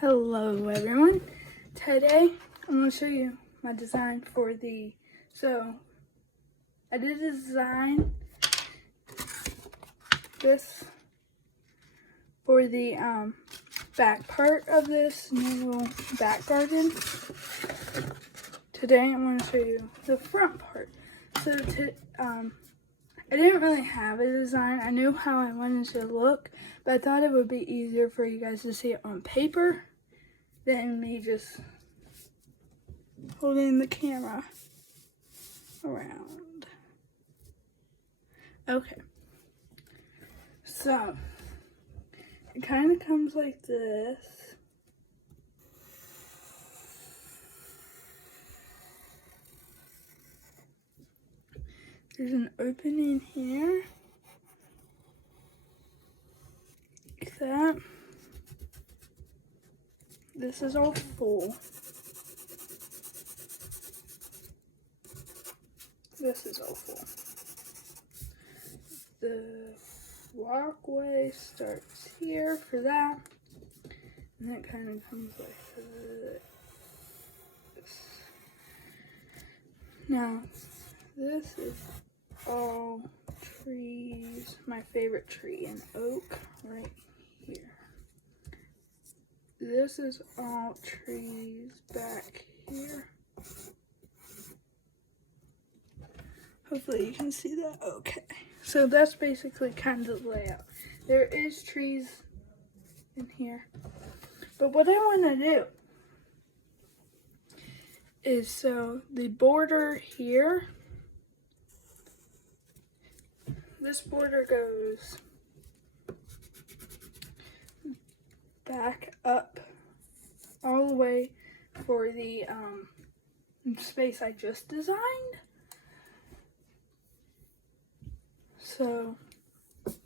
Hello everyone. Today I'm going to show you my design for I did a design this for the back part of this new little back garden. Today I'm going to show you the front part. I didn't really have a design. I knew how I wanted to look, but I thought it would be easier for you guys to see it on paper than me just holding the camera around. Okay, so it kind of comes like this. There's an opening here, like that. This is all full. This is all full. The walkway starts here for that, and it kind of comes like this. Now, this is all trees. My favorite tree, an oak, right here. This is all trees back here. Hopefully you can see that okay. So that's basically kind of the layout. There is trees in here. But what I want to do is, so the border here, this border goes back up all the way for the space I just designed. So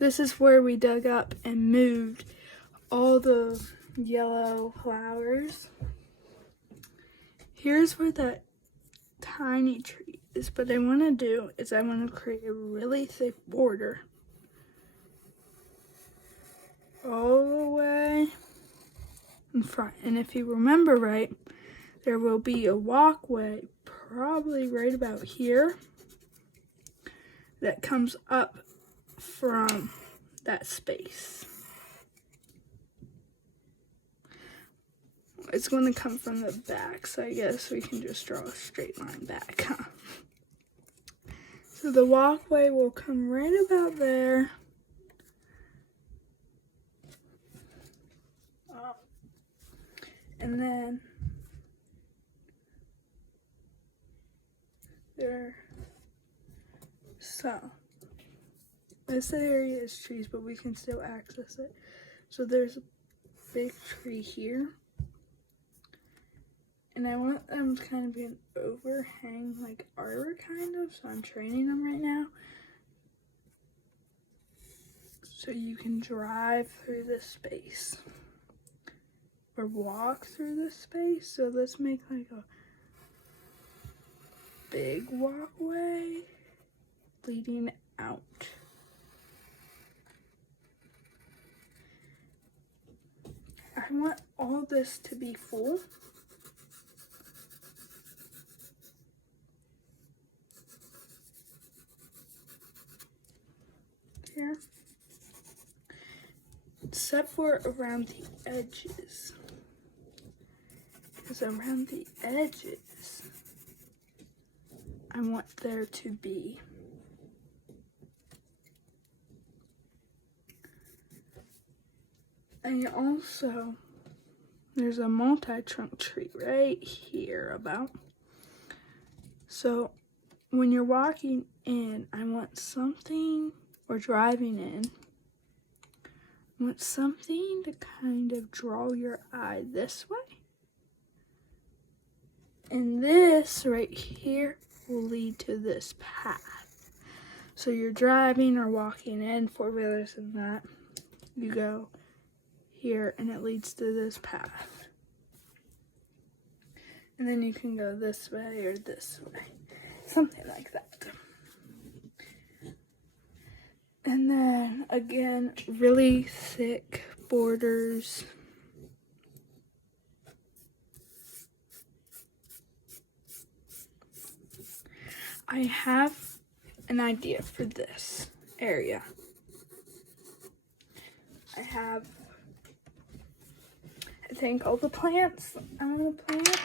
this is where we dug up and moved all the yellow flowers. Here's where that tiny tree is, but I want to do is I want to create a really thick border all the way in front. And if you remember right, there will be a walkway probably right about here that comes up from that space. It's going to come from the back, so I guess we can just draw a straight line back, huh? So the walkway will come right about there. And then there. So this area is trees, but we can still access it. So there's a big tree here. And I want them to kind of be an overhang, like arbor kind of, so I'm training them right now. So you can drive through this space or walk through this space. So let's make like a big walkway leading out. I want all this to be full. Here. Except for around the edges. Because around the edges, I want there to be and also there's a multi-trunk tree right here about. So when you're walking in, I want something, or driving in, I want something to kind of draw your eye this way. And this right here will lead to this path. So you're driving or walking in, four-wheelers and that, you go here and it leads to this path. And then you can go this way or this way. Something like that. And then again, really thick borders I have an idea for this area. I think all the plants I want to plant.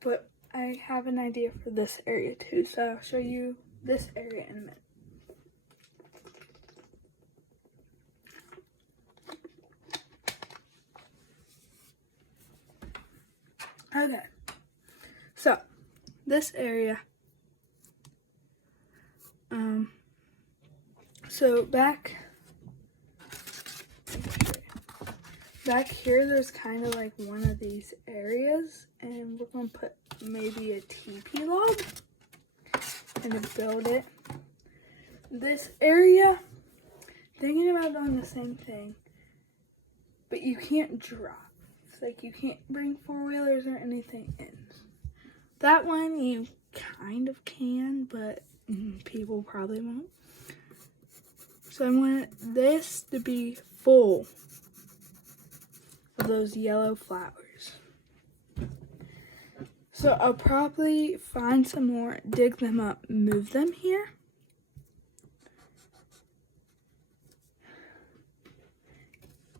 But I have an idea for this area too, so I'll show you this area in a minute. Okay, so this area, so back here, there's kind of like one of these areas, and we're gonna put maybe a teepee log and build it. This area, thinking about doing the same thing, but you can't drive. Like, you can't bring four-wheelers or anything in. That one you kind of can, but people probably won't. So I want this to be full of those yellow flowers. So I'll probably find some more, dig them up, move them here.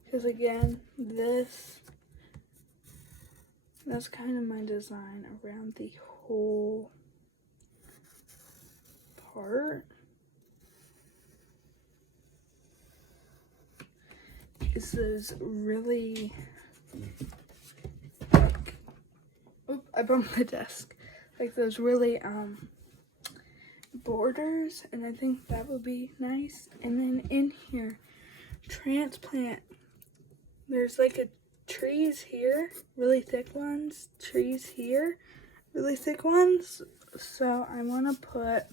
Because again, that's kind of my design around the whole part. Is those really, oop, I bumped the desk. Like those really borders, and I think that would be nice. And then in here, transplant, there's like a trees here, really thick ones, trees here, really thick ones. So I want to put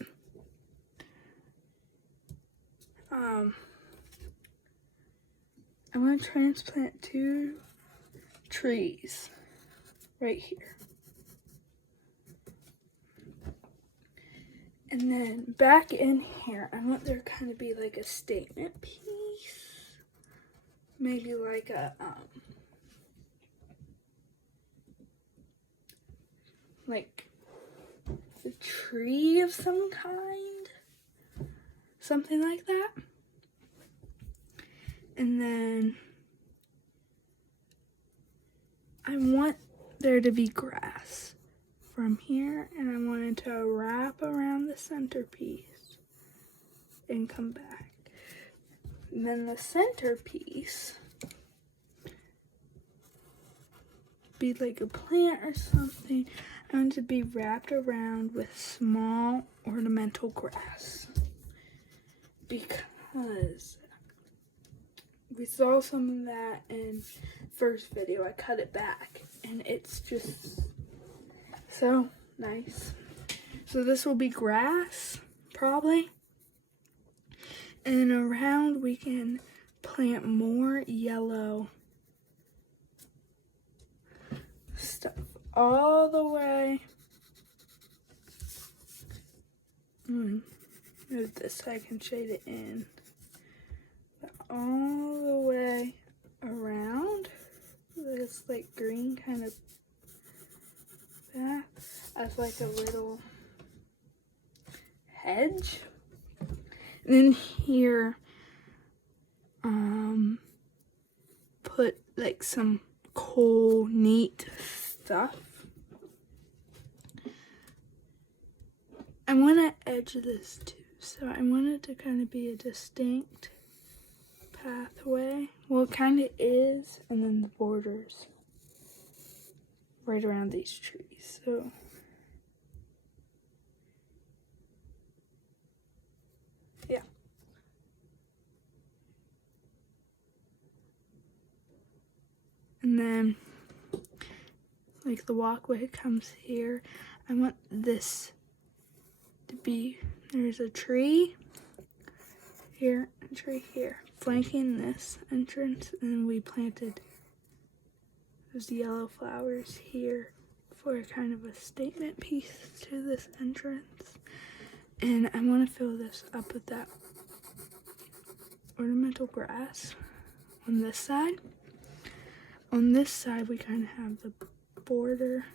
I want to transplant 2 trees right here. And then back in here, I want there kind of be like a statement piece. Maybe like a like a tree of some kind, something like that. And then I want there to be grass from here, and I wanted to wrap around the centerpiece and come back. And then the centerpiece be like a plant or something. I want it to be wrapped around with small ornamental grass, because we saw some of that in first video. I cut it back and it's just so nice. So this will be grass probably, and around we can plant more yellow stuff all the way. Move this so I can shade it in. All the way around this like green kind of path as like a little hedge. And then here put like some cool neat stuff. I want to edge this too, so I want it to kind of be a distinct pathway. Well, it kind of is, and then the borders right around these trees. So yeah. And then like the walkway comes here. I want this to be, there's a tree here, a tree here, flanking this entrance, and then we planted those yellow flowers here for kind of a statement piece to this entrance. And I want to fill this up with that ornamental grass on this side. on this side we kind of have the border,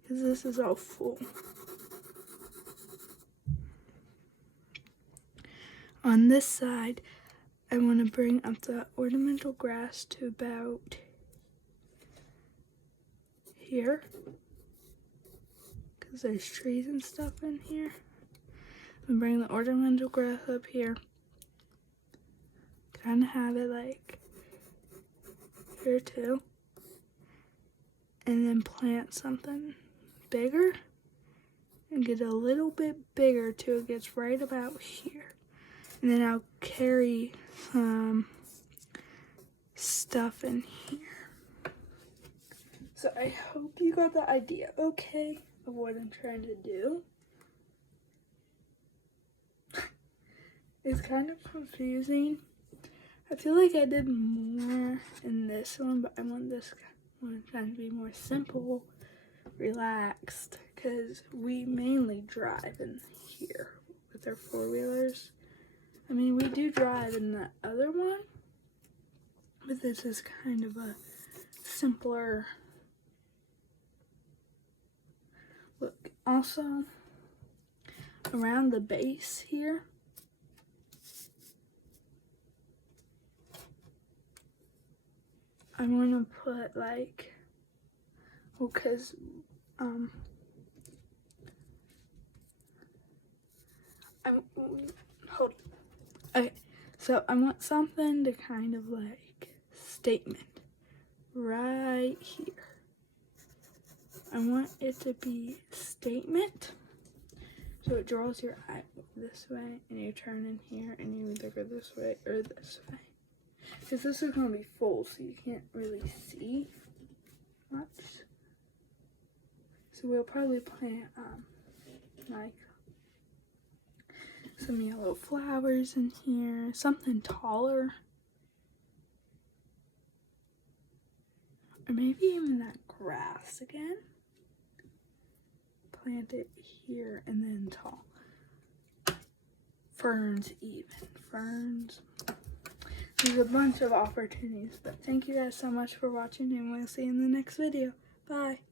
because this is all full. On this side, I want to bring up the ornamental grass to about here, because there's trees and stuff in here. And bring the ornamental grass up here. Kind of have it like here too. And then plant something bigger and get a little bit bigger till it gets right about here. And then I'll carry some stuff in here. So I hope you got the idea, okay, of what I'm trying to do. It's kind of confusing. I feel like I did more in this one, but I want this one trying to be more simple, relaxed, because we mainly drive in here with our four-wheelers. I mean, we do drive in the other one, but this is kind of a simpler look. Also, around the base here, I want to put like, well, because, hold on. Okay, so I want something to kind of like statement right here. I want it to be statement. So it draws your eye this way, and you turn in here, and you either go this way or this way. Because this is going to be full, so you can't really see much. So we'll probably plant like some yellow flowers in here, something taller. Or maybe even that grass again. Plant it here and then tall. Ferns even, ferns. There's a bunch of opportunities, but thank you guys so much for watching, and we'll see you in the next video. Bye.